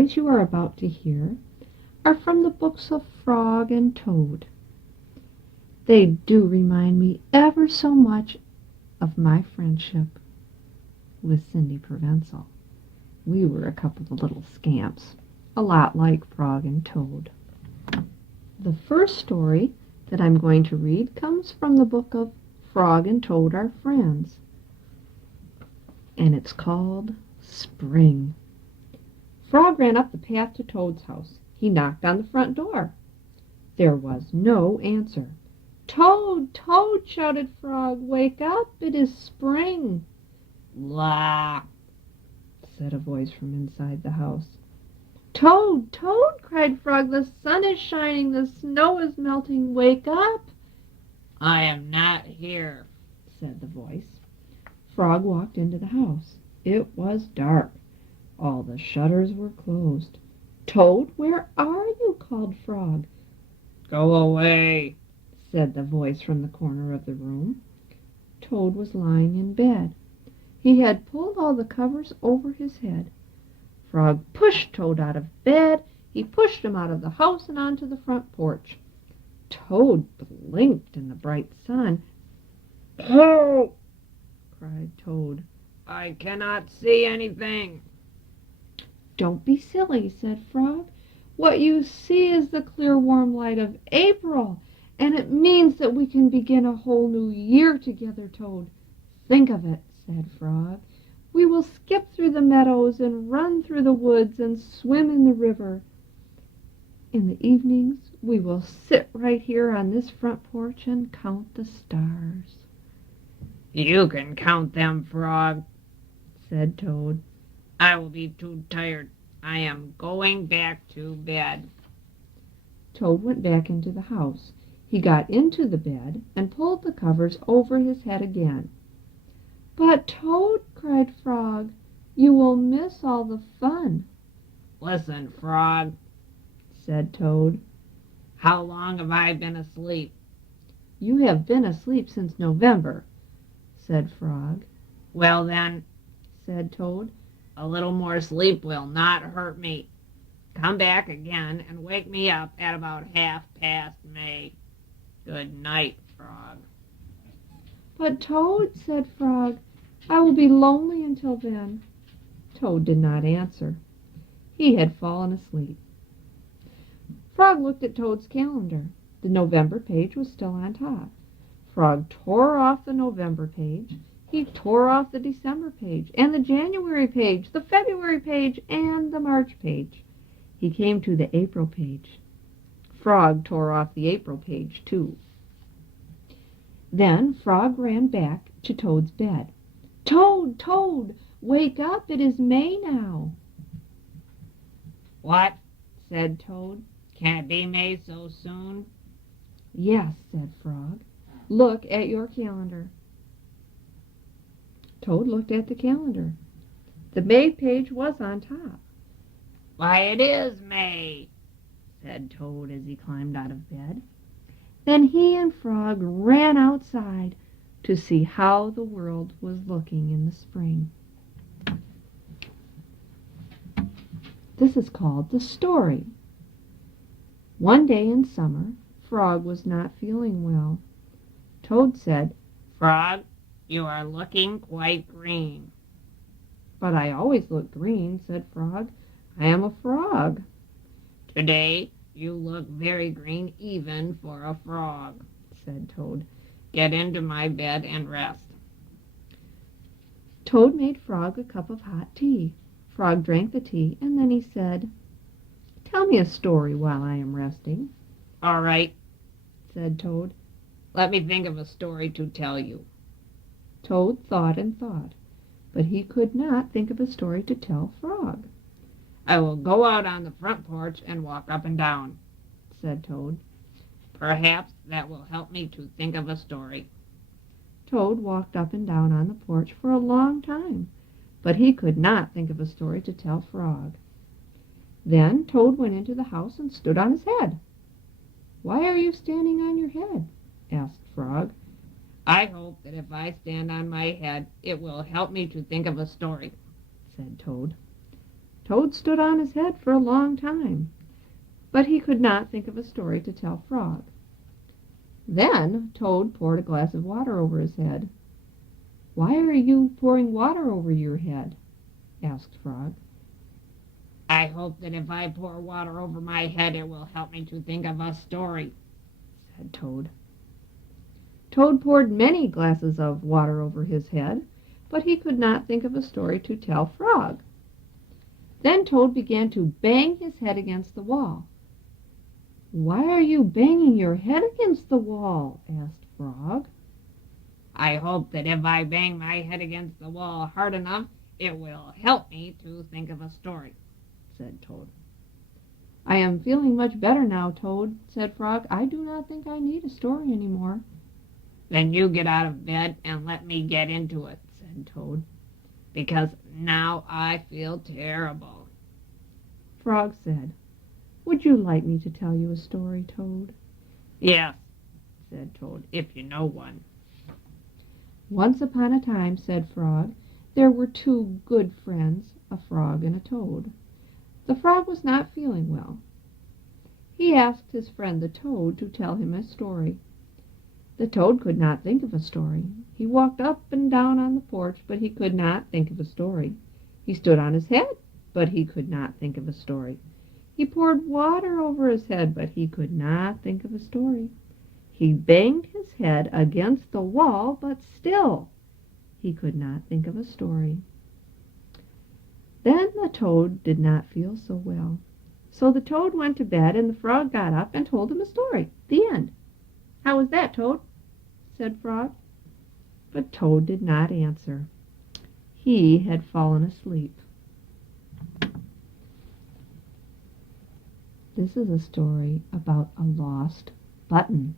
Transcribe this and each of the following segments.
stories you are about to hear are from the books of Frog and Toad. They do remind me ever so much of my friendship with Cindy Provenzel. We were a couple of little scamps, a lot like Frog and Toad. The first story that I'm going to read comes from the book of Frog and Toad Are Friends, and it's called Spring. Frog ran up the path to Toad's house. He knocked on the front door. There was no answer. "Toad, Toad," shouted Frog, "wake up, it is spring." "Blah," said a voice from inside the house. "Toad, Toad," cried Frog, "the sun is shining, the snow is melting, wake up." "I am not here," said the voice. Frog walked into the house. It was dark. All the shutters were closed. "Toad, where are you?" called Frog. "Go away," said the voice from the corner of the room. Toad was lying in bed. He had pulled all the covers over his head. Frog pushed Toad out of bed. He pushed him out of the house and onto the front porch. Toad blinked in the bright sun. "Help!" cried Toad. "I cannot see anything." "Don't be silly," said Frog. "What you see is the clear warm light of April, and it means that we can begin a whole new year together, Toad. Think of it," said Frog. "We will skip through the meadows and run through the woods and swim in the river. In the evenings we will sit right here on this front porch and count the stars." "You can count them, Frog," said Toad. "I will be too tired. I am going back to bed." Toad went back into the house. He got into the bed and pulled the covers over his head again. "But, Toad," cried Frog, "you will miss all the fun." "Listen, Frog," said Toad. "How long have I been asleep?" "You have been asleep since November," said Frog. "Well then," said Toad, "a little more sleep will not hurt me. Come back again and wake me up at about 1/2 past May. Good night, Frog." "But, Toad," said Frog, "I will be lonely until then." Toad did not answer. He had fallen asleep. Frog looked at Toad's calendar. The November page was still on top. Frog tore off the November page. He tore off the December page, and the January page, the February page, and the March page. He came to the April page. Frog tore off the April page, too. Then Frog ran back to Toad's bed. "Toad, Toad, wake up, it is May now." "What?" said Toad. "Can it be May so soon?" "Yes," said Frog. "Look at your calendar." Toad looked at the calendar. The May page was on top. "Why, it is May," said Toad as he climbed out of bed. Then he and Frog ran outside to see how the world was looking in the spring. This is called the story. One day in summer, Frog was not feeling well. Toad said, "Frog, you are looking quite green." "But I always look green," said Frog. "I am a frog." "Today you look very green even for a frog," said Toad. "Get into my bed and rest." Toad made Frog a cup of hot tea. Frog drank the tea, and then he said, "Tell me a story while I am resting." "All right," said Toad. "Let me think of a story to tell you." Toad thought and thought, but he could not think of a story to tell Frog. "I will go out on the front porch and walk up and down," said Toad. "Perhaps that will help me to think of a story." Toad walked up and down on the porch for a long time, but he could not think of a story to tell Frog. Then Toad went into the house and stood on his head. "Why are you standing on your head?" asked Frog. "I hope that if I stand on my head, it will help me to think of a story," said Toad. Toad stood on his head for a long time, but he could not think of a story to tell Frog. Then Toad poured a glass of water over his head. "Why are you pouring water over your head?" asked Frog. "I hope that if I pour water over my head it will help me to think of a story," said Toad. Toad poured many glasses of water over his head, but he could not think of a story to tell Frog. Then Toad began to bang his head against the wall. "Why are you banging your head against the wall?" asked Frog. "I hope that if I bang my head against the wall hard enough it will help me to think of a story," said Toad. "I am feeling much better now, Toad," said Frog. "I do not think I need a story any more." "Then you get out of bed and let me get into it," said Toad, "because now I feel terrible." Frog said, "Would you like me to tell you a story, Toad?" "Yes," said Toad, "if you know one." "Once upon a time," said Frog, "there were two good friends, a frog and a toad. The frog was not feeling well. He asked his friend the toad to tell him a story. The toad could not think of a story. He walked up and down on the porch, but he could not think of a story. He stood on his head, but he could not think of a story. He poured water over his head, but he could not think of a story. He banged his head against the wall, but still he could not think of a story. Then the toad did not feel so well. So the toad went to bed, and the frog got up and told him a story. The end. "How was that, Toad?" said Frog. But Toad did not answer. He had fallen asleep. This is a story about a lost button.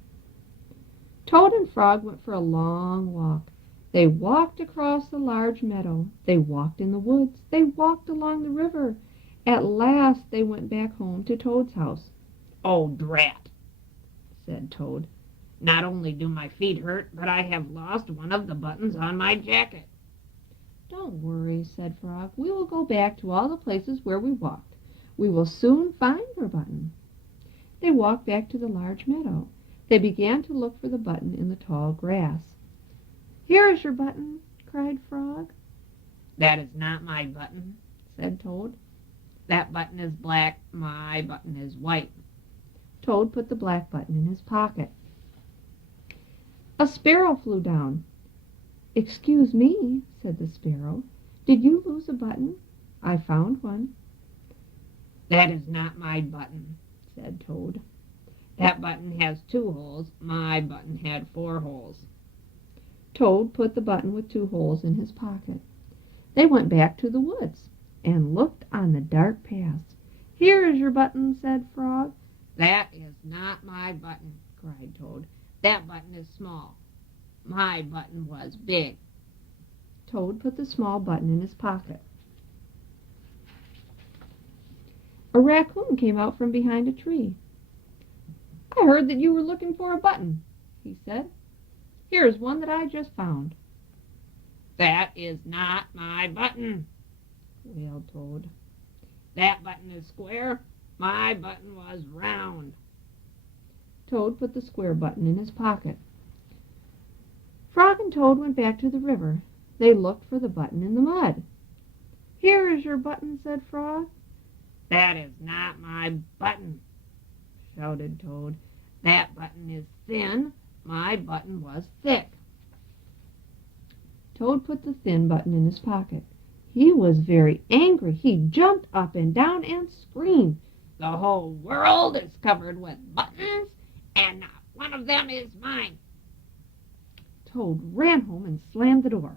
Toad and Frog went for a long walk. They walked across the large meadow. They walked in the woods. They walked along the river. At last they went back home to Toad's house. "Oh, drat," said Toad. "Not only do my feet hurt, but I have lost one of the buttons on my jacket." "Don't worry," said Frog. "We will go back to all the places where we walked. We will soon find your button." They walked back to the large meadow. They began to look for the button in the tall grass. "Here is your button," cried Frog. "That is not my button," said Toad. "That button is black. My button is white." Toad put the black button in his pocket. A sparrow flew down. "Excuse me," said the sparrow. "Did you lose a button? I found one." "That is not my button," said Toad. "That button has 2 holes. My button had 4 holes." Toad put the button with 2 holes in his pocket. They went back to the woods and looked on the dark paths. "Here is your button," said Frog. "That is not my button," cried Toad. "That button is small. My button was big." Toad put the small button in his pocket. A raccoon came out from behind a tree. "I heard that you were looking for a button," he said. "Here is one that I just found." "That is not my button," wailed Toad. "That button is square. My button was round." Toad put the square button in his pocket. Frog and Toad went back to the river. They looked for the button in the mud. "Here is your button," said Frog. "That is not my button," shouted Toad. "That button is thin. My button was thick." Toad put the thin button in his pocket. He was very angry. He jumped up and down and screamed, "The whole world is covered with buttons, and not one of them is mine." Toad ran home and slammed the door.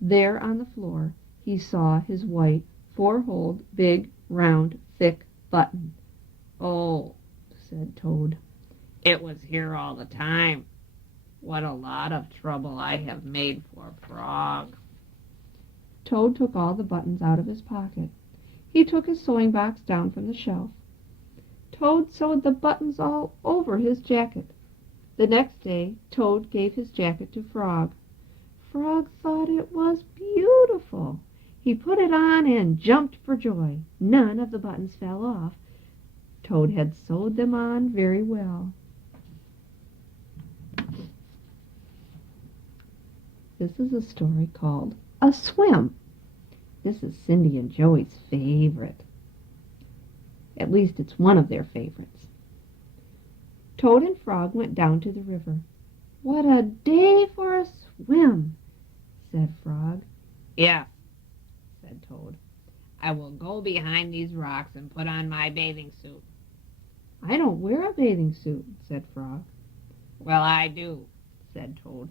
There on the floor he saw his white, 4-holed, big, round, thick button. "Oh," said Toad. "It was here all the time. What a lot of trouble I have made for Frog." Toad took all the buttons out of his pocket. He took his sewing box down from the shelf. Toad sewed the buttons all over his jacket. The next day Toad gave his jacket to Frog. Frog thought it was beautiful. He put it on and jumped for joy. None of the buttons fell off. Toad had sewed them on very well. This is a story called A Swim. This is Cindy and Joey's favorite. At least it's one of their favorites. Toad and Frog went down to the river. "What a day for a swim," said Frog. "Yes," said Toad. "I will go behind these rocks and put on my bathing suit." "I don't wear a bathing suit," said Frog. "Well, I do," said Toad.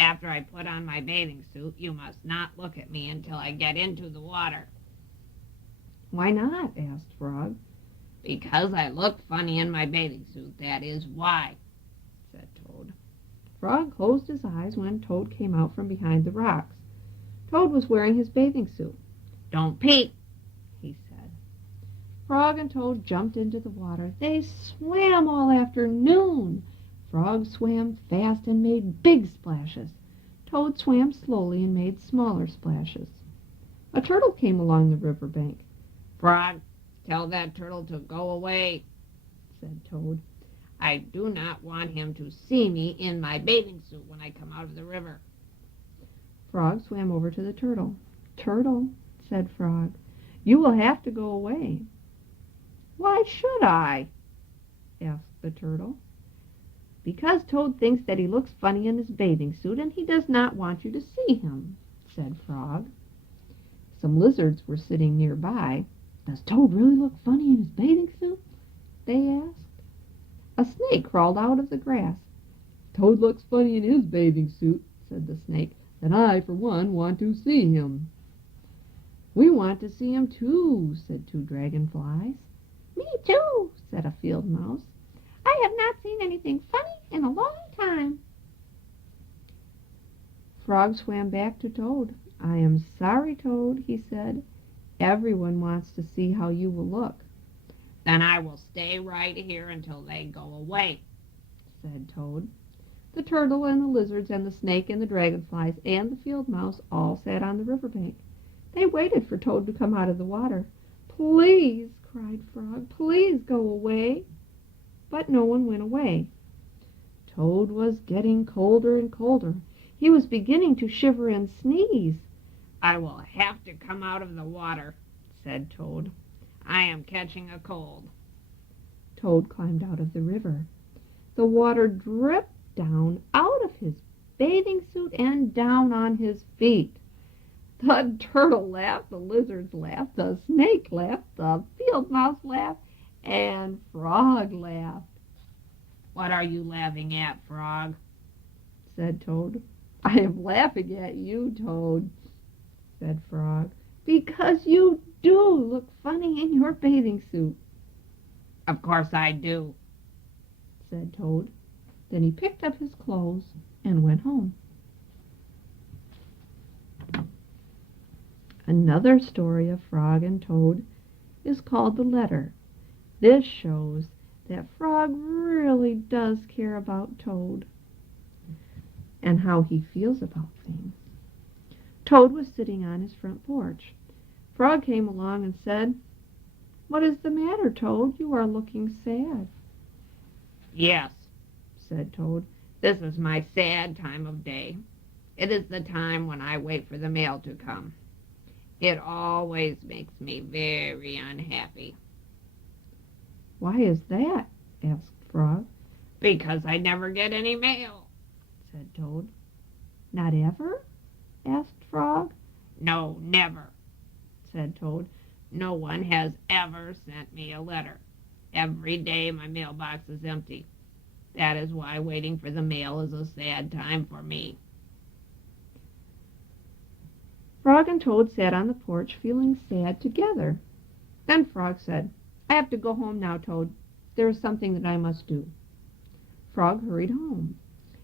"After I put on my bathing suit, you must not look at me until I get into the water." "Why not?" asked Frog. "Because I look funny in my bathing suit, that is why," said Toad. Frog closed his eyes when Toad came out from behind the rocks. Toad was wearing his bathing suit. "Don't peek," he said. Frog and Toad jumped into the water. They swam all afternoon. Frog swam fast and made big splashes. Toad swam slowly and made smaller splashes. A turtle came along the river bank. "Frog, tell that turtle to go away," said Toad. "I do not want him to see me in my bathing suit when I come out of the river." Frog swam over to the turtle. "Turtle," said Frog, "you will have to go away." "Why should I?" asked the turtle. "Because Toad thinks that he looks funny in his bathing suit, and he does not want you to see him," said Frog. Some lizards were sitting nearby. "Does Toad really look funny in his bathing suit?" they asked. A snake crawled out of the grass. "Toad looks funny in his bathing suit," said the snake, "and I, for one, want to see him." "We want to see him too," said two dragonflies. "Me too," said a field mouse. "I have not seen anything funny in a long time." Frog swam back to Toad. "I am sorry, Toad," he said. "Everyone wants to see how you will look." "Then I will stay right here until they go away," said Toad. The turtle and the lizards and the snake and the dragonflies and the field mouse all sat on the river bank. They waited for Toad to come out of the water. "Please," cried Frog, "please go away." But no one went away. Toad was getting colder and colder. He was beginning to shiver and sneeze. "I will have to come out of the water," said Toad. "I am catching a cold." Toad climbed out of the river. The water dripped down out of his bathing suit and down on his feet. The turtle laughed, the lizards laughed, the snake laughed, the field mouse laughed, and Frog laughed. "What are you laughing at, Frog?" said Toad. "I am laughing at you, Toad," said Frog, "because you do look funny in your bathing suit." "Of course I do," said Toad. Then he picked up his clothes and went home. Another story of Frog and Toad is called The Letter. This shows that Frog really does care about Toad and how he feels about things. Toad was sitting on his front porch. Frog came along and said, "What is the matter, Toad? You are looking sad." "Yes," said Toad. "This is my sad time of day. It is the time when I wait for the mail to come. It always makes me very unhappy." "Why is that?" asked Frog. "Because I never get any mail," said Toad. "Not ever?" asked Frog. "No, never," said Toad. "No one has ever sent me a letter. Every day my mailbox is empty. That is why waiting for the mail is a sad time for me." Frog and Toad sat on the porch feeling sad together. Then Frog said, "I have to go home now, Toad. There is something that I must do." Frog hurried home.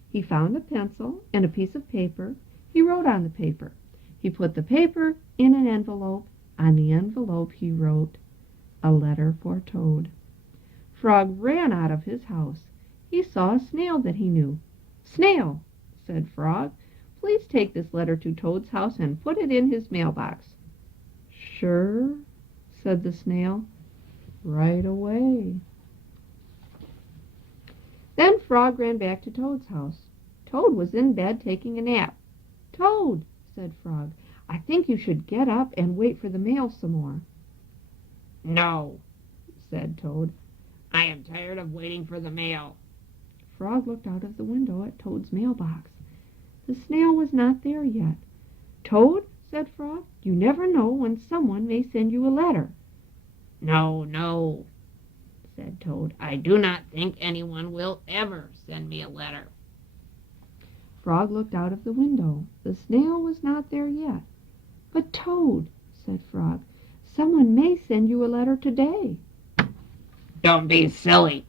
He found a pencil and a piece of paper. He wrote on the paper. He put the paper in an envelope. On the envelope he wrote, "A letter for Toad." Frog ran out of his house. He saw a snail that he knew. "Snail," said Frog, Please take this letter to Toad's house and put it in his mailbox." "Sure," said the snail. "Right away." Then Frog ran back to Toad's house. Toad was in bed taking a nap. "Toad," said Frog, "I think you should get up and wait for the mail some more." "No," said Toad. "I am tired of waiting for the mail." Frog looked out of the window at Toad's mailbox. The snail was not there yet. "Toad," said Frog, "you never know when someone may send you a letter." "No, no," said Toad. "I do not think anyone will ever send me a letter." Frog looked out of the window. The snail was not there yet. "But Toad," said Frog, "someone may send you a letter today." "Don't be silly,"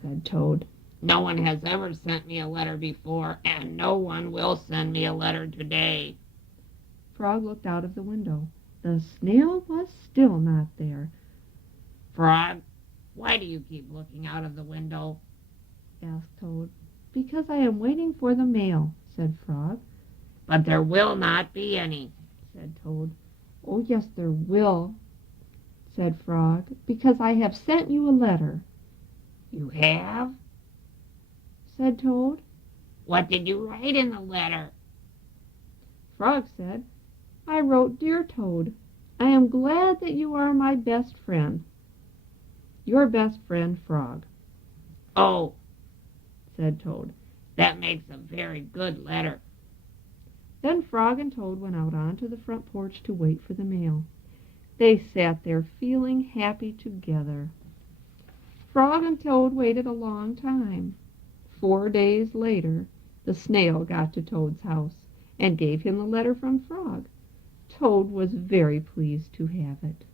said Toad. "No one has ever sent me a letter before, and no one will send me a letter today." Frog looked out of the window. The snail was still not there. "Frog, why do you keep looking out of the window?" asked Toad. "Because I am waiting for the mail," said Frog. "But there will not be any," said Toad. "Oh, yes, there will," said Frog, "because I have sent you a letter." "You have?" said Toad. "What did you write in the letter?" Frog said, "I wrote, 'Dear Toad, I am glad that you are my best friend. Your best friend, Frog.'" "Oh," said Toad. "that makes a very good letter." Then Frog and Toad went out onto the front porch to wait for the mail. They sat there feeling happy together. Frog and Toad waited a long time. 4 days later, the snail got to Toad's house and gave him the letter from Frog. Toad was very pleased to have it.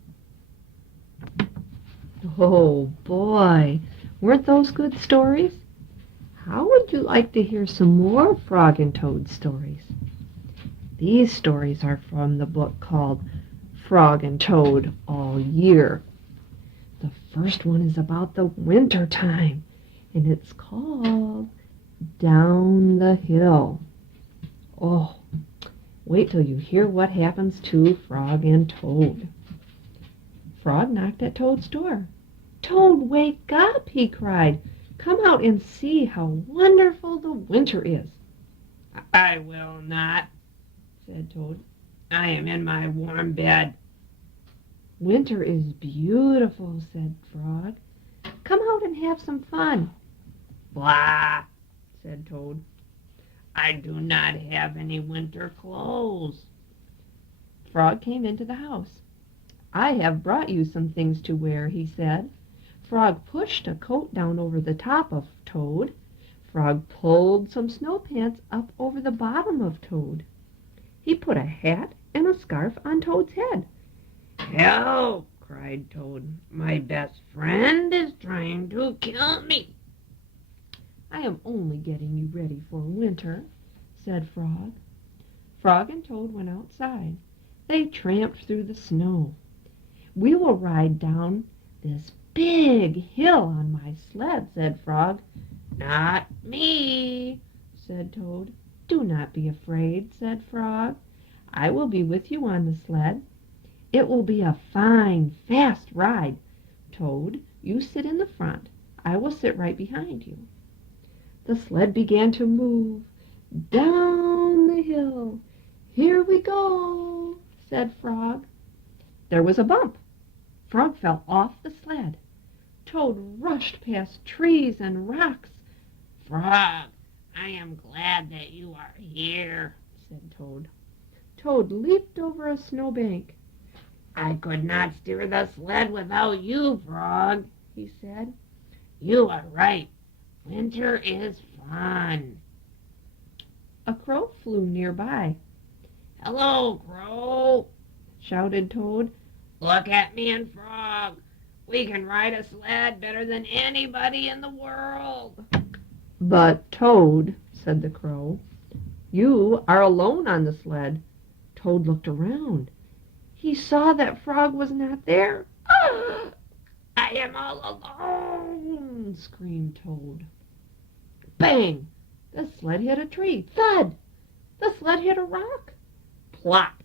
Oh boy, weren't those good stories? How would you like to hear some more Frog and Toad stories? These stories are from the book called Frog and Toad All Year. The first one is about the winter time, and it's called Down the Hill. Oh, wait till you hear what happens to Frog and Toad. Frog knocked at Toad's door. "Toad, wake up," he cried. "Come out and see how wonderful the winter is." "I will not," said Toad. "I am in my warm bed." "Winter is beautiful," said Frog. "Come out and have some fun." "Blah," said Toad. "I do not have any winter clothes." Frog came into the house. "I have brought you some things to wear," he said. Frog pushed a coat down over the top of Toad. Frog pulled some snow pants up over the bottom of Toad. He put a hat and a scarf on Toad's head. "Help!" cried Toad. "My best friend is trying to kill me." "I am only getting you ready for winter," said Frog. Frog and Toad went outside. They tramped through the snow. "We will ride down this big hill on my sled," said Frog. "Not me," said Toad. "Do not be afraid," said Frog. "I will be with you on the sled. It will be a fine, fast ride. Toad, you sit in the front. I will sit right behind you." The sled began to move. "Down the hill. Here we go," said Frog. There was a bump. Frog fell off the sled. Toad rushed past trees and rocks. "Frog, I am glad that you are here," said Toad. Toad leaped over a snowbank. "I could not steer the sled without you, Frog," he said. "You are right. Winter is fun." A crow flew nearby. "Hello, Crow," shouted Toad. "Look at me and Frog. We can ride a sled better than anybody in the world." "But, Toad," said the crow, "you are alone on the sled." Toad looked around. He saw that Frog was not there. "Ah, I am all alone," screamed Toad. Bang! The sled hit a tree. Thud! The sled hit a rock. Plop!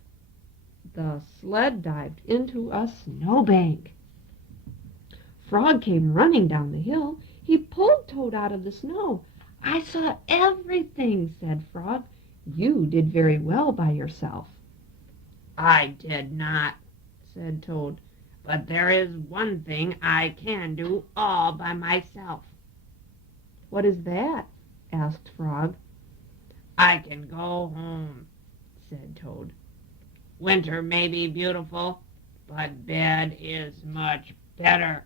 The sled dived into a snowbank. Frog came running down the hill. He pulled Toad out of the snow. I saw everything, said Frog. You did very well by yourself. I did not, said Toad, but there is one thing I can do all by myself. What is that? Asked Frog. I can go home, said Toad. Winter may be beautiful, but bed is much better.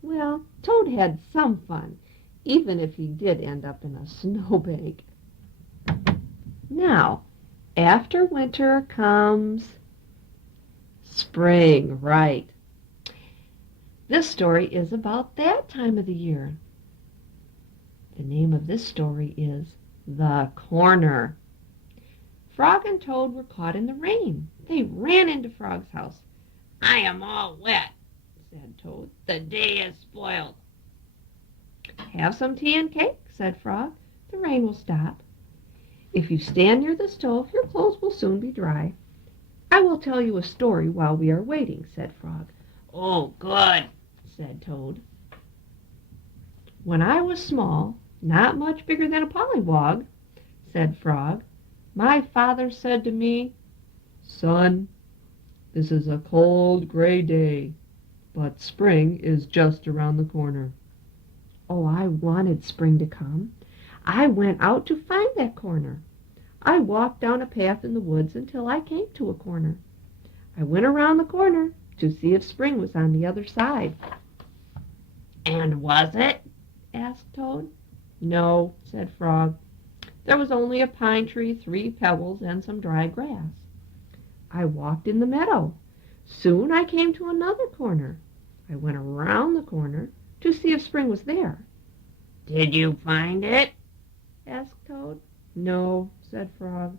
Well, Toad had some fun, even if he did end up in a snowbank. Now, after winter comes spring, right? This story is about that time of the year. The name of this story is The Corner. Frog and Toad were caught in the rain. They ran into Frog's house. I am all wet, said Toad. The day is spoiled. Have some tea and cake, said Frog. The rain will stop. If you stand near the stove, your clothes will soon be dry. I will tell you a story while we are waiting, said Frog. Oh, good, said Toad. When I was small, not much bigger than a pollywog, said Frog, my father said to me, Son, this is a cold, gray day, but spring is just around the corner. Oh, I wanted spring to come. I went out to find that corner. I walked down a path in the woods until I came to a corner. I went around the corner to see if spring was on the other side. And was it? Asked Toad. No, said Frog. There was only a pine tree, 3 pebbles, and some dry grass. I walked in the meadow. Soon I came to another corner. I went around the corner to see if spring was there. Did you find it? Asked Toad. No, said Frog.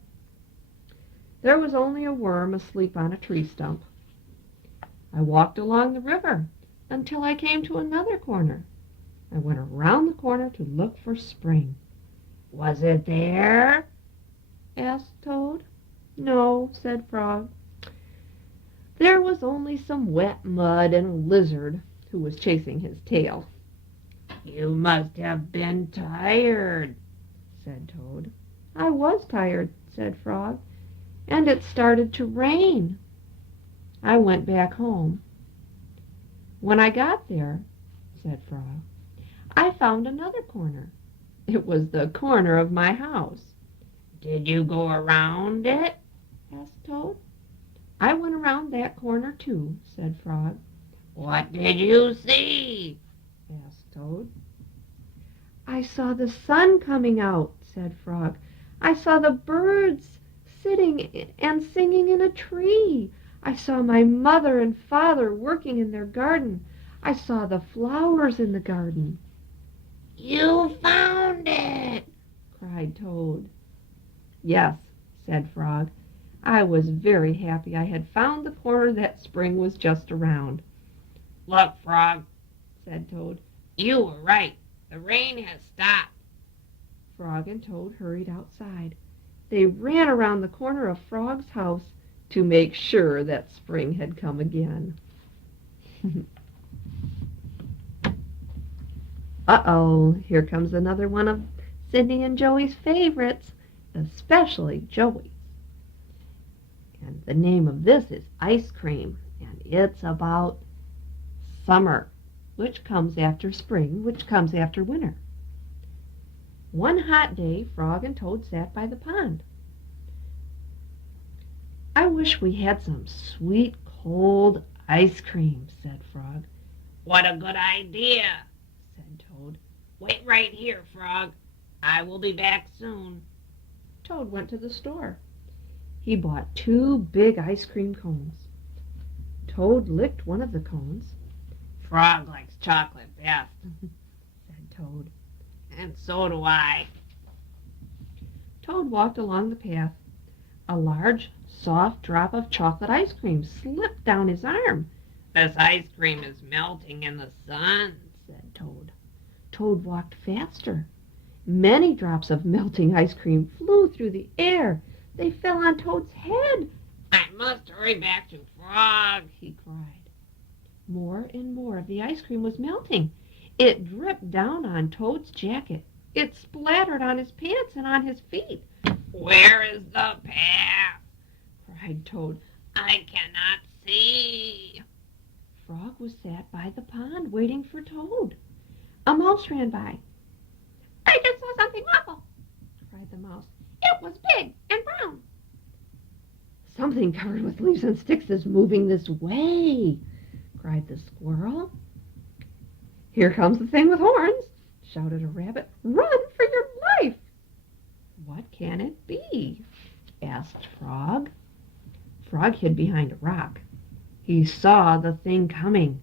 There was only a worm asleep on a tree stump. I walked along the river until I came to another corner. I went around the corner to look for spring. Was it there? Asked Toad. No, said Frog. There was only some wet mud and a lizard who was chasing his tail. You must have been tired, said Toad. I was tired, said Frog, and it started to rain. I went back home. When I got there, said Frog, I found another corner. It was the corner of my house. Did you go around it? Asked Toad. I went around that corner too, said Frog. What did you see? Asked Toad. I saw the sun coming out, said Frog. I saw the birds sitting and singing in a tree. I saw my mother and father working in their garden. I saw the flowers in the garden. You found it, cried Toad. Yes, said Frog. I was very happy I had found the corner that spring was just around. Look, Frog, said Toad. You were right. The rain has stopped. Frog and Toad hurried outside. They ran around the corner of Frog's house to make sure that spring had come again. Uh-oh, here comes another one of Sydney and Joey's favorites, especially Joey's. And the name of this is Ice Cream, and it's about summer, which comes after spring, which comes after winter. One hot day, Frog and Toad sat by the pond. I wish we had some sweet, cold ice cream, said Frog. What a good idea, said Toad. Wait right here, Frog. I will be back soon. Toad went to the store. He bought 2 big ice cream cones. Toad licked one of the cones. Frog likes chocolate best, said Toad. And so do I. Toad walked along the path. A large, soft drop of chocolate ice cream slipped down his arm. This ice cream is melting in the sun, said Toad. Toad walked faster. Many drops of melting ice cream flew through the air. They fell on Toad's head. I must hurry back to Frog, he cried. More and more of the ice cream was melting. It dripped down on Toad's jacket. It splattered on his pants and on his feet. Where is the path? cried Toad. I cannot see. Frog was sat by the pond waiting for Toad. A mouse ran by. I just saw something awful, cried the mouse. It was big and brown. Something covered with leaves and sticks is moving this way, cried the squirrel. Here comes the thing with horns, shouted a rabbit. Run for your life. What can it be? Asked Frog. Frog hid behind a rock. He saw the thing coming.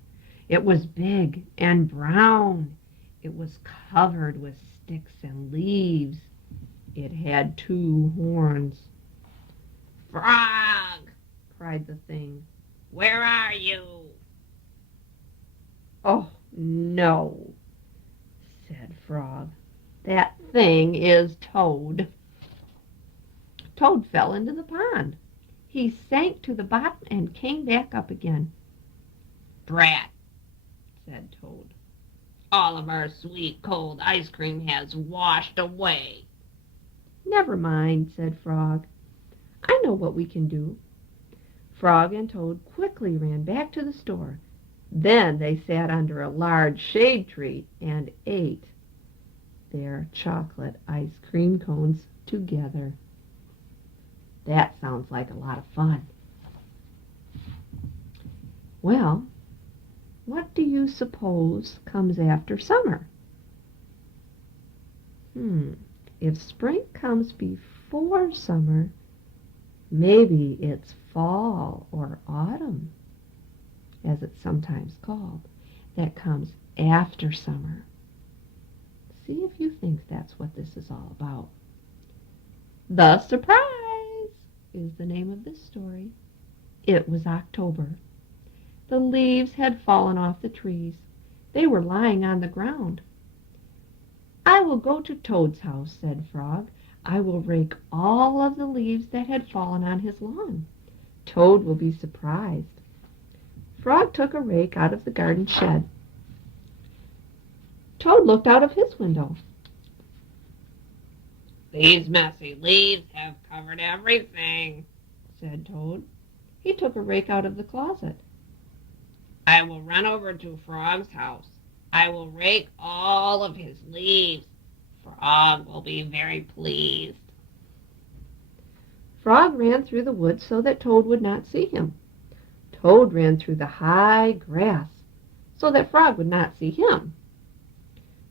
It was big and brown. It was covered with sticks and leaves. It had 2 horns. Frog, cried the thing. Where are you? Oh, no, said Frog. That thing is Toad. Toad fell into the pond. He sank to the bottom and came back up again. Brat, said Toad. All of our sweet cold ice cream has washed away. Never mind, said Frog. I know what we can do. Frog and Toad quickly ran back to the store. Then they sat under a large shade tree and ate their chocolate ice cream cones together. That sounds like a lot of fun. Well, what do you suppose comes after summer? If spring comes before summer, maybe it's fall or autumn, as it's sometimes called, that comes after summer. See if you think that's what this is all about. The Surprise is the name of this story. It was October. The leaves had fallen off the trees. They were lying on the ground. I will go to Toad's house, said Frog. I will rake all of the leaves that had fallen on his lawn. Toad will be surprised. Frog took a rake out of the garden shed. Toad looked out of his window. These messy leaves have covered everything, said Toad. He took a rake out of the closet. I will run over to Frog's house. I will rake all of his leaves. Frog will be very pleased. Frog ran through the woods so that Toad would not see him. Toad ran through the high grass so that Frog would not see him.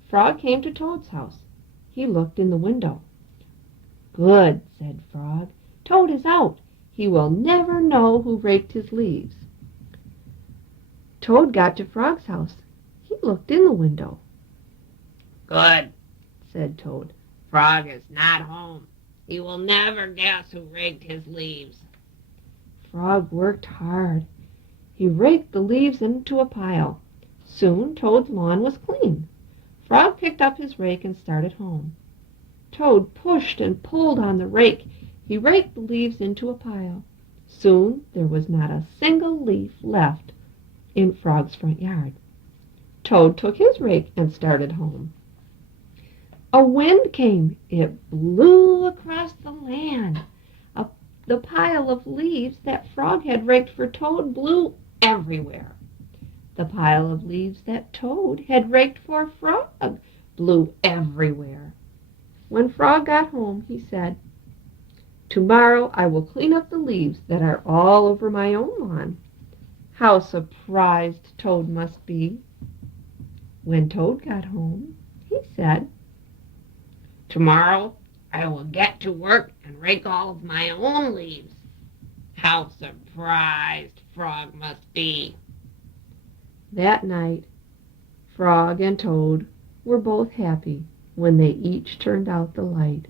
Frog came to Toad's house. He looked in the window. Good, said Frog. Toad is out. He will never know who raked his leaves. Toad got to Frog's house. He looked in the window. Good, said Toad. Frog is not home. He will never guess who raked his leaves. Frog worked hard. He raked the leaves into a pile. Soon Toad's lawn was clean. Frog picked up his rake and started home. Toad pushed and pulled on the rake. He raked the leaves into a pile. Soon there was not a single leaf left in Frog's front yard. Toad took his rake and started home. A wind came. It blew across the land. The pile of leaves that Frog had raked for Toad blew everywhere. The pile of leaves that Toad had raked for Frog blew everywhere. When Frog got home, he said, "Tomorrow I will clean up the leaves that are all over my own lawn." How surprised Toad must be. When Toad got home, he said, "Tomorrow I will get to work and rake all of my own leaves." How surprised Frog must be. That night, Frog and Toad were both happy when they each turned out the light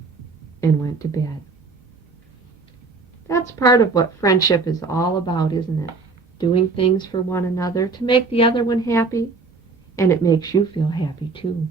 and went to bed. That's part of what friendship is all about, isn't it? Doing things for one another to make the other one happy, and it makes you feel happy too.